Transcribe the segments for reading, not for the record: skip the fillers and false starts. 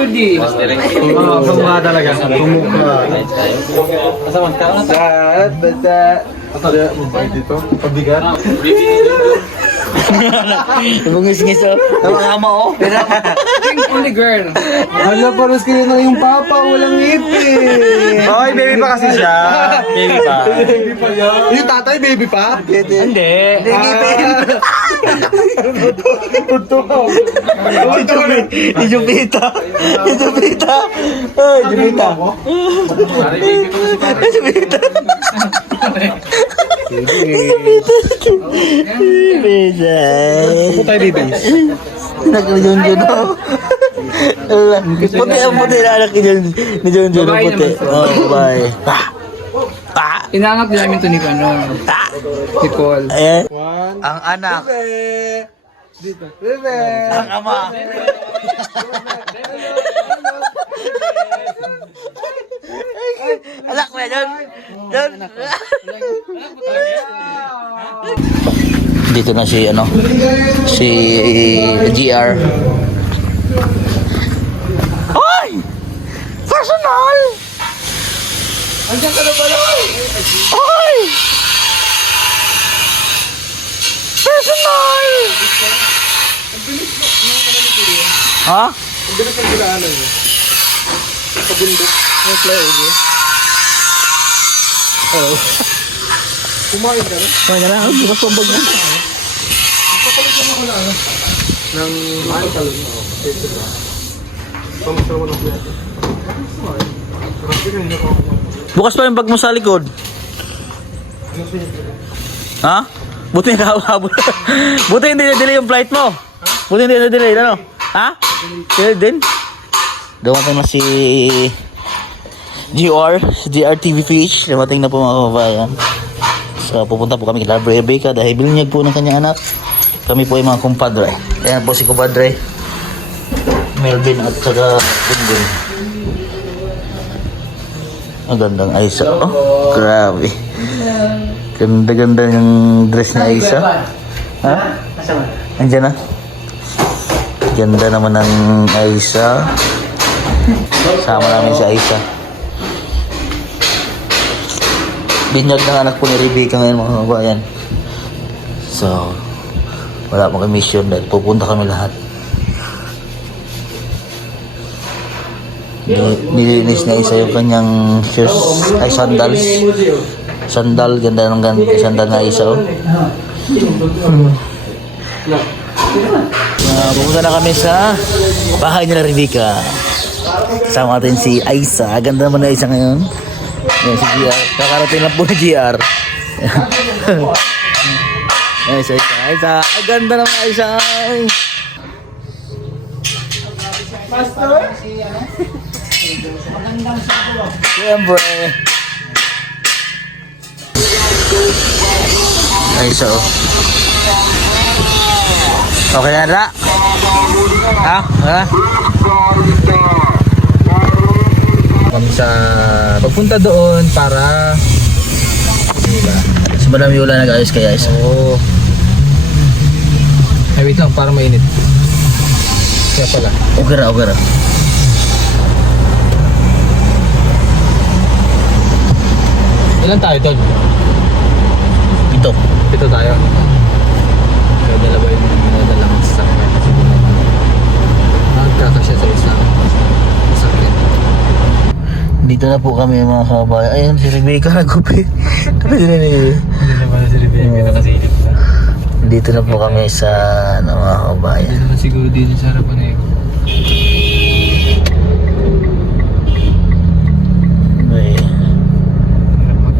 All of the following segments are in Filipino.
Judy. Kamukha talaga. Kamukha. Dito, pabigat. Bungis-ngis oh. Tama-tama oh. Pink only girl. Hala, paras kayo na yung papa, walang ngipin. Hoy, baby pa kasi siya. Baby pa. Baby pa yan. Yung tatay, baby pa? Hindi. Si Jupita. Si Jupita. Ay, Jupita. Jupita. Bisa. Ako tayo, babies. Nag-Junjun oh. Puti ang puti na anak ni Junjun. Babae Puti. naman. Oh, bye. Inangat din namin ito ni si Paul. Ayan. Ang anak. Dito. Bebe. Ang ama. Anak mo yan, John. Dito na si si GR. Hoy! Personal! Andiyan ka na pala. Hoy! Personal! Ha? Ang bilis ang bilaanan niyo. Sa bundok. Ang flyover. Oo. Kumain ka rin. Kaya na, bukas pambag na. Papalitan mo ko na ng mahal talon. Pamasara mo ng plato. Bukas pa yung bag mo sa likod. Ha? Buti hindi nakahabol. Buti hindi na-delay yung flight mo. Buti hindi na-delay, ano? Ha? Delay din? Dumating na si GR TV Fish. Dumating na po mga kababayan. So pupunta po kami kay Rebecca dahil bilinyag po ng kanyang anak. Kami po ay mga kumpadre. Ayan po si kumpadre Melvin at saka Bunbun. Ang gandang Aisa. Oh, grabe. Ganda-ganda yung dress ni Aisa. Ha? Andiyan na. Ganda naman ng Aisa. Sama namin si Aisa. Binyag ng anak po ni Rebecca ngayon mga kabayan. So, wala pang mission dahil pupunta kami lahat. Nilinis na Isa yung kanyang shoes, ay sandals. Sandal, ganda ng sandal na Isa. Oh. Pupunta na kami sa bahay nila Rebecca. Kasama natin si Aisa. Ganda naman na Aisa ngayon. Yan si GR. Kakarating lang po ni GR. Aisa. Ang ganda naman Aisa. Master? Siyempre. Aisa oh. Okay na na? Ha? Ha? Kami sa pagpunta doon para Si Madam Yola nag-ayos kaya Aisa. Oo. Ay, wait lang, para mainit. Kaya pala. Okay ra. Ilan tayo doon? Ito. Ito tayo. Kaya dalawa yung nadala kong sasakyan kasi di naman nagkakasya sa isang sasakyan. Dito na po kami mga kabayan. Ayun si Rebecca nagupit. Hindi naman si Rebecca nakasilip na. Dito na po kami sa mga kabayan. Hindi naman siguro din sa harapan na yun. Okay.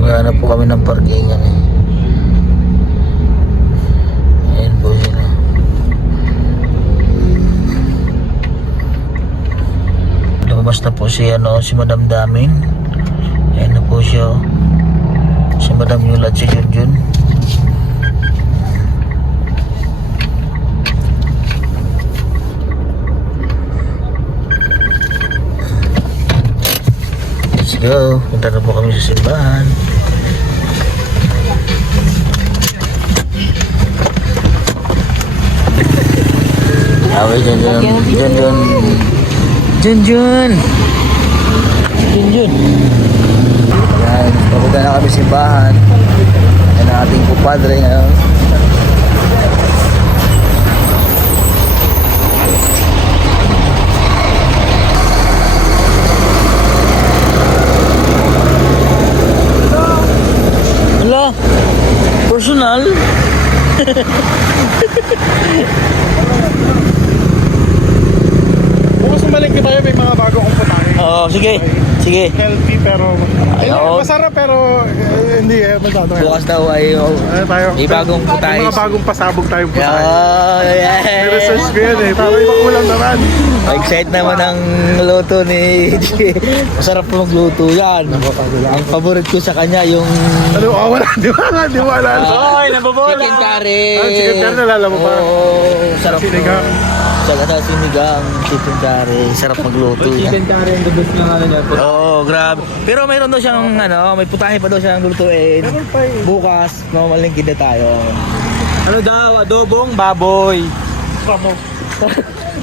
Wala na po kami ng parkingan eh. Ayan po sila. Lumabas na po si Madam Damin. Ayan na po siya. Si Madam Yula at si Junjun. Let's go. Punta na po kami sa simbahan. Okay, Junjun. Junjun! Junjun! Ayan, papunta na kami simbahan. Ayan ang ating kupadre ngayon. Wala! Personal? Bukas malingki tayo, may mga bago kong putahe. Oo, sige. Sige. Healthy pero... Oo. masarap pero hindi masyado. Bukas daw ay Tayo. may bagong putahe. May mga bagong pasabog tayong putahe. Oh, yeah. Niresearch ko yan eh. Para ibang ulam naman. Excited naman ang luto ni G. Masarap po magluto yan. Ang favorite ko sa kanya yung Ano, wala. Di ba? Di mo alala. Ay, nababola. Chicken curry. Chicken curry, nalala mo pa. Oo, sarap po. Sinigang. Sa sinigang, chicken curry. Sarap magluto yan. Chicken curry and the best na ano niya. Oo, grabe. Pero mayroon daw siyang, may putahe pa daw siyang lutuin. Meron pa eh. Bukas, mamalingkid na tayo. Ano daw, adobong baboy.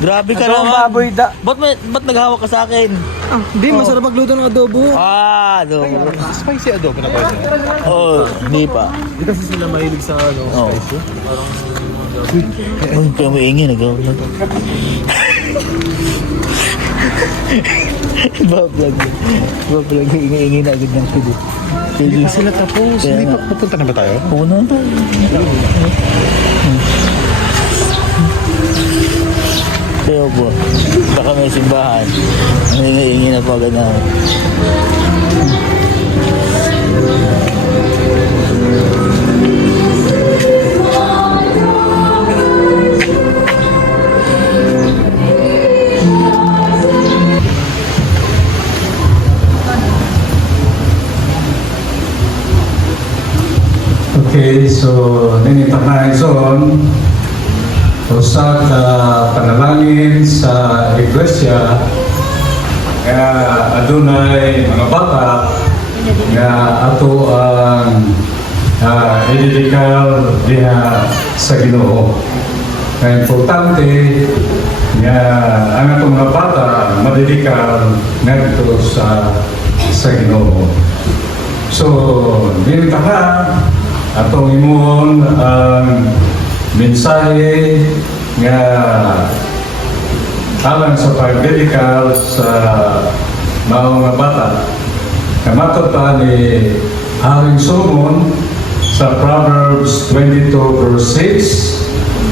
Grabe ka Adobong naman. baboy da. Ba't naghahawak ka sa akin? Hindi, masarap magluto ng adobo. Adobo. Spicy adobo na ba yun? Oo, hindi pa. Hindi kasi sila mahilig sa ano. Oo. Ay, kaya maingin, nagawa na to. Bablog. Bablog, ingin na agad ng tubo. Hindi pa sila tapos. Kaya Hindi nga. pa pupunta na ba tayo? Oo na. Kaya po, baka may simbahan. Ingin na po agad na. Okay, so ninita na ison usa ka panalangin sa iglesia nga adunay mga bata nga ato ang idedikal diha sa Ginoo. Kaya importante nga ang atong mga bata madedikal ngadto sa Ginoo. So, ninita ka atong imuhon ang mensahe nga alang sa pagdedikal sa mga bata. Kamatot pa ni Haring Solomon sa Proverbs 22 verse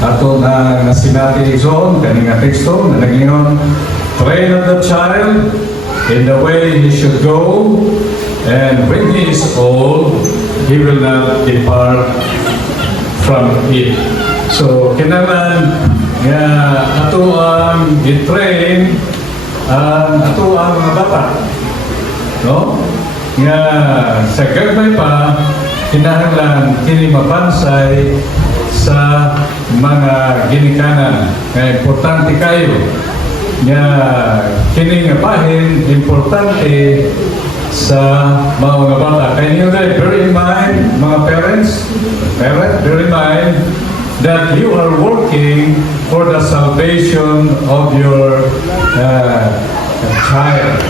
6 ato na sinabi ison kani nga teksto na nagingon, train up the child in the way he should go, and when he is old, he will not depart from it. So, kinahanglan nga ato ang i-train ang ato ang mga bata. No? Nga sa gagmay pa, kinahanglan kini mapansay sa mga ginikanan. Nga importante kayo. Nga kini nga bahin, importante sa mga bata. Can you bear in mind, mga parents, bear in mind that you are working for the salvation of your child.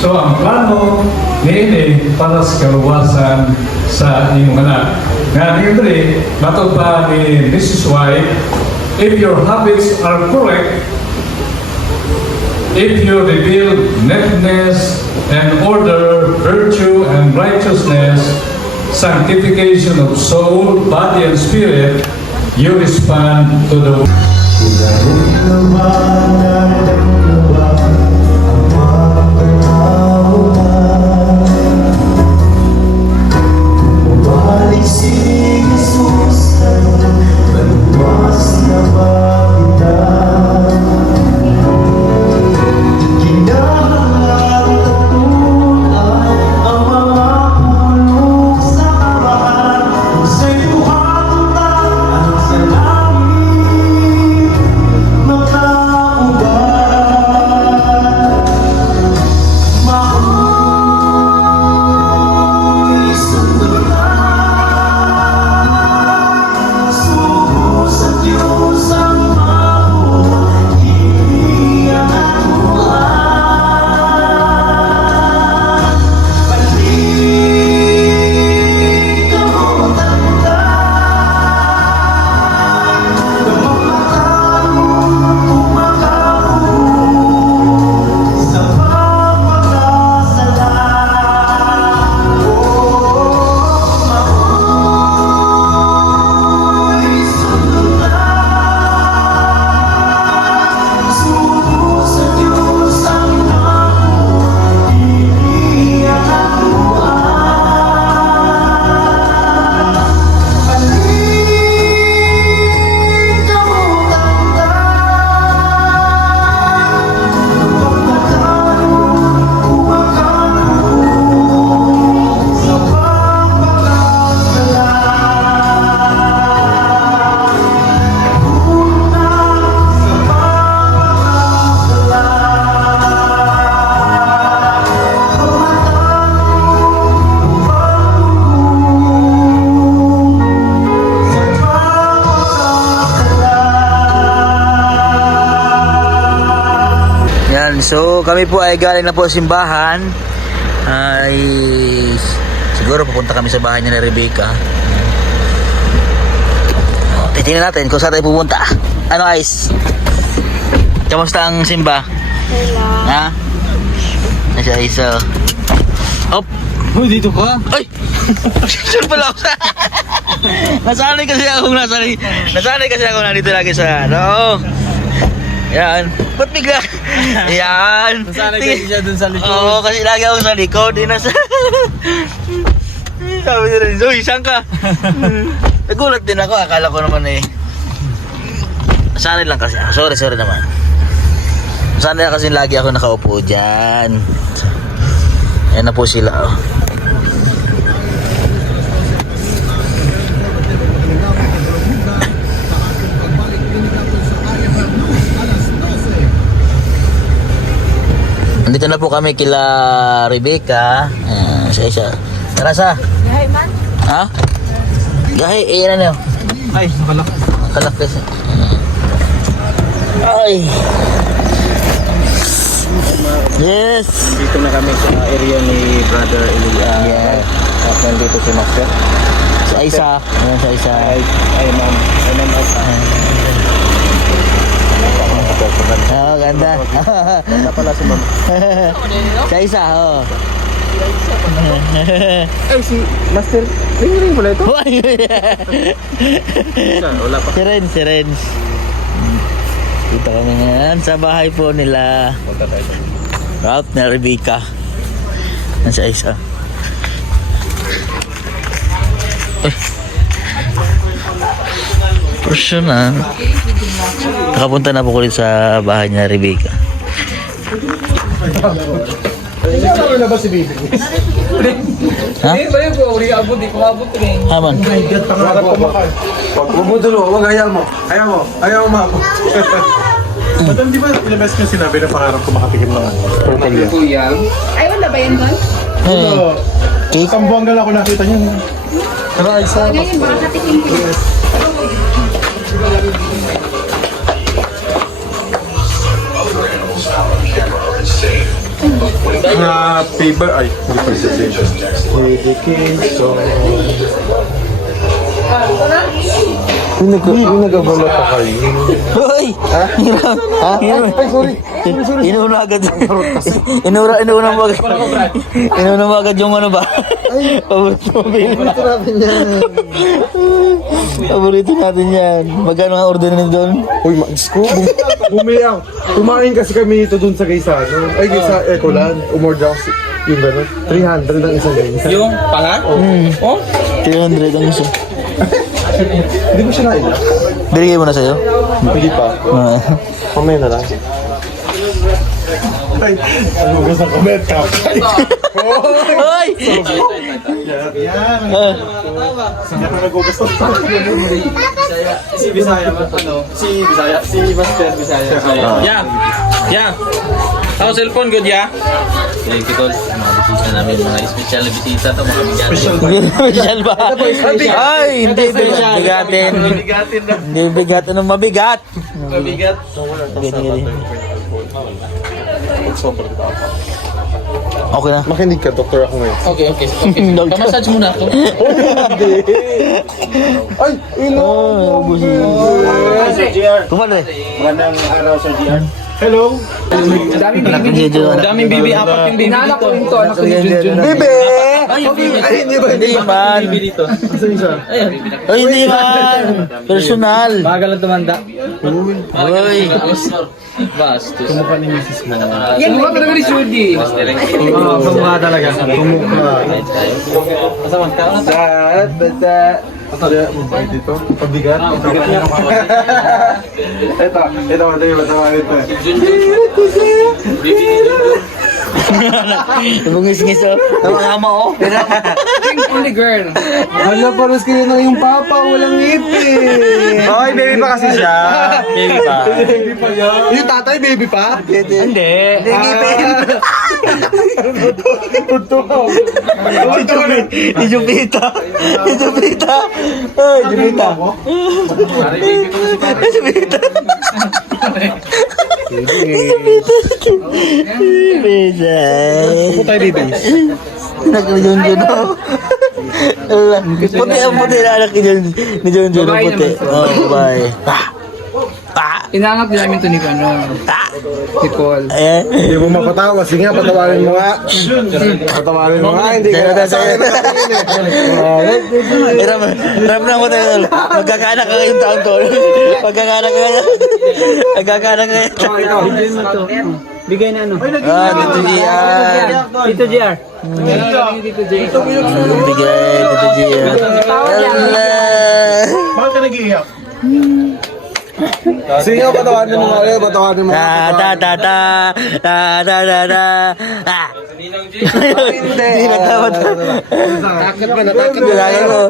So, ang plano niini para sa kaluwasan sa inyong anak. Nga niyempre, matod pa ni Mrs. White, if your habits are correct, if you reveal neatness and order, virtue and righteousness, sanctification of soul, body and spirit, you respond to the Ayan, so kami po ay galing na po sa simbahan. Ay siguro pupunta kami sa bahay ni Rebecca. Titingnan natin kung saan tayo pupunta. Ano, Ice? Kamusta ang simba? Hello. Ha? Nasa Ice. Hop! Uy, dito ka? Ay! Sure pala ako sa... Nasanay kasi ako nandito lagi sa ano. Yan. Ba't bigla? Yan. Nasanay kasi siya dun sa likod. Oo, kasi lagi ako sa likod. Sabi niya rin, Zoe, saan ka? Nagulat din ako. Akala ko naman nasanay lang kasi ako. Sorry naman. Nasanay kasi lagi ako nakaupo dyan. Yan na po sila. Oh. Andito na po kami kila Rebecca. Isa. Tara sa. Gahay man? Ha? Gahi, iyan na. Ay, nakalak. Kalak kasi. Ay. Yes. Dito na kami sa area ni Brother Elia. Yeah. At nandito si Master. Sa isa. Ayan, sa isa. Ay, ma'am. Ay, ma'am. Oh, ganda. Ganda pala si ma'am. Sa isa, oh. Ay, si Master. Ring pala ito. Wala pa. Si Renz. Dito kami ngayon sa bahay po nila. Punta tayo. Ralph na Rebecca. Nasa isa. Personal. Nakapunta na po ulit sa bahay niya Rebecca. Ano na ba si Bibi? Ha? Eh, ba yun ko? Uri abot, di ko abot rin. Haman. Huwag mo dulo, huwag ayaw mo. Ayaw mo ako. Ba't di ba ilang beses ko sinabi na pangarap ko makatikim ng purple Ito yan. Ay, wala ba yan doon? Cake? Isang buwan lang ako nakita niyan. Tara, isa. Ngayon, makakatikim ko yun. Happy birthday. Ay, hindi pa yung nag-abala pa kayo. Hoy! Ha? Ay, sorry. Inuuna agad. Inuuna mo agad yung ano ba? Paborito natin yan. Magkano ang order nito doon? Uy, Diyos ko, bumili ako. Kumain kasi kami ito dun sa Gaisano. Ay, sa Ecoland. Umorder ako yung gano'n. 300 ang isang ganyan. Yung panga? Oh? 300 ang isa. Hindi ko siya nailak. Binigay mo na sa'yo? Hindi pa. Mamaya na lang. Ay, ano ba sa comment ka? Hoy! Sige na nagugusto. Si Bisaya, si Master Bisaya. Yeah. Ako cellphone, good ya? Thank you, Tol. Mga bisita namin, mga special na bisita to, mga bigat. Special ba? Ay, hindi bigatin. Hindi bigatin ng mabigat. Mabigat. Okay na. Makinig ka, doktor ako ngayon. Okay. Pamassage muna ako. Ay, ino! Sir GR. Kumano eh? Magandang araw, Sir GR. Hello! Daming bibi, apat yung bibi dito. Anak ko rin to, anak ko ni Junjun. Bebe! Ay, bibi. Ay, hindi ba? Hindi man. Dito. Asan siya? Ay, hindi man. Personal. Bagal ang tumanda. Uy. Bastos. Kumukha ni Mrs. Mo. Yan, mga talaga ni Shudi. Kumukha talaga. Kumukha. Kasama ka na. Basta. Kaya, mabait dito. Pabigat. Pabigat niya. Ito, matawa ito. Bungis-ngis oh. Tama oh. Only girl. Hala, paros kayo na yung papa. Walang ngipin. Hoy, baby pa kasi siya. Baby pa. Baby pa yan. Yung tatay, baby pa? Hindi. Hindi ngipin. Ijupita. Ay, Jupita. Jupita. Bisay. Pupunta tayo dito. Nag-Junjun oh. Puti ang puti na anak ni Junjun ang puti. Oh, bye. Inangat namin to ni si Paul. Ayan. Hindi mo mapatawa. Sige nga, patawarin mo nga. Patawarin mo nga. Hindi ka. Ram na ko tayo. Magkakaanak ka ngayong taon to. Magkakaanak ka ngayon. Magkakaanak ka ngayon. Bigay na ano? Dito JR. Dito JR. Dito JR. Bigay, Dito JR. Bakit ka nag-iiyak? Sige nga, patawarin mo nga. Patawarin mo nga. Hindi natawa. Takot ba? Natakot Kailangan mo.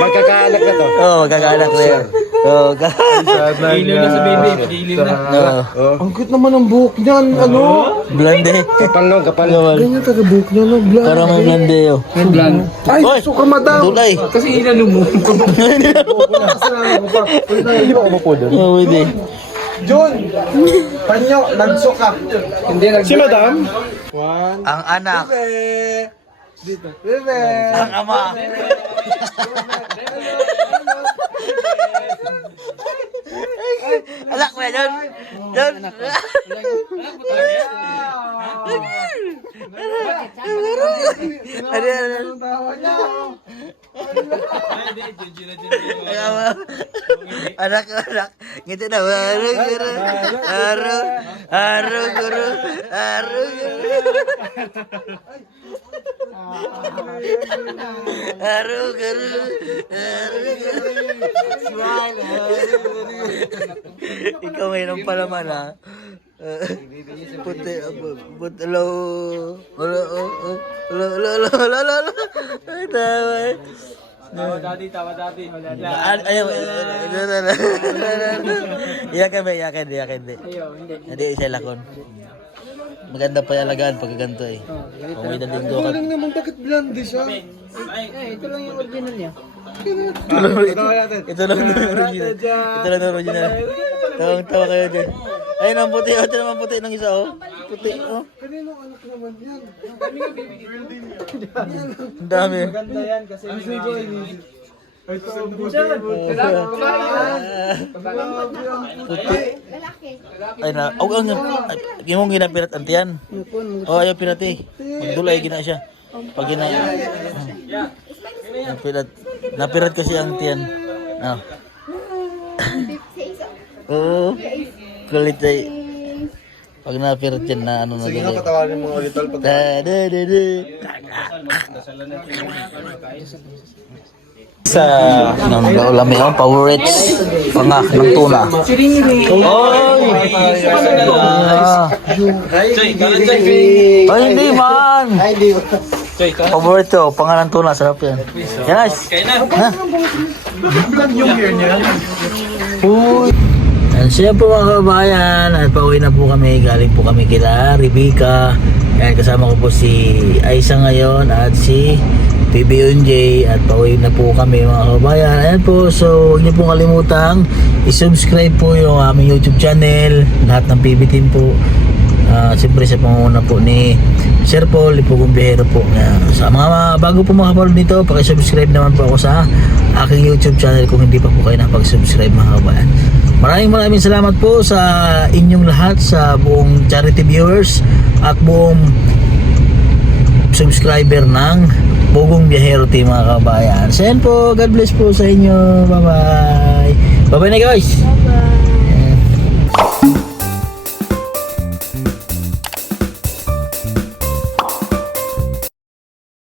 Magkakaanak na to. Oo, magkakaanak na yun. Oo, Ilaw na sa baby. Ilaw na. Ang cute naman ang buhok niyan. Ano? blonde. Kapal no, kapal. Ganyan taga buhok niya, no? Blanc. Parang may blonde yun. Blonde. Ay, Oy! suka madam. Dulay. Kasi inano mo. Hindi ba umupo doon? Oo, hindi. John! Panyo, nagsuka. Hindi nag. Si madam? Ang anak. Dito. Bebe! Ang ama. Alak mo yan, John. Anak. Ngiti na. Aru, guru. Ikaw mayroon pala man ha. Puti, hello. Tawa dati. Ayaw. Iyakan ba? Iyakan. Hindi siya lakon. Maganda pa yung alagaan pag ganito eh. Kung may dalinggo ka. Walang naman, bakit blonde siya? Ito lang yung original niya. Ito lang yung original. Tawa kayo dyan. Ayun ang puti. Ito naman puti ng isa oh. Puti oh. Kanino anak naman yan? Ang dami. Ganda yan kasi Ay na, yung ginapirat ang tiyan. Ayaw pirat eh. Magdulay gina siya. Pag napirat kasi ang tiyan. Oo. Kulit ay. Pag napirat yan na ano na Sige nga, dali. patawarin mo ulit. Sa ng lami ang favorites pangak ng tuna. Ay hindi man. Favorite to, pangalan tuna, sarap yan. Yan guys. And siya po mga kabayan, at pauwi na po kami, galing po kami kila Rebecca. Yan, kasama ko po si Aisa ngayon at si PBUNJ at pauwi na po kami mga kabayan. Ayan po, so huwag niyo pong kalimutang i-subscribe po yung aming YouTube channel, lahat ng PB team po. Siyempre sa panguna po ni Sir Paul, Ipugong Bihero po. Sa mga bago po mga kapatid nito, pakisubscribe naman po ako sa aking YouTube channel kung hindi pa po kayo nakapag-subscribe mga kabayan. Maraming salamat po sa inyong lahat, sa buong charity viewers at buong subscriber ng Pugong Biyahero Team mga kabayan. So yan po, God bless po sa inyo. Bye bye. Bye bye na guys. Bye-bye.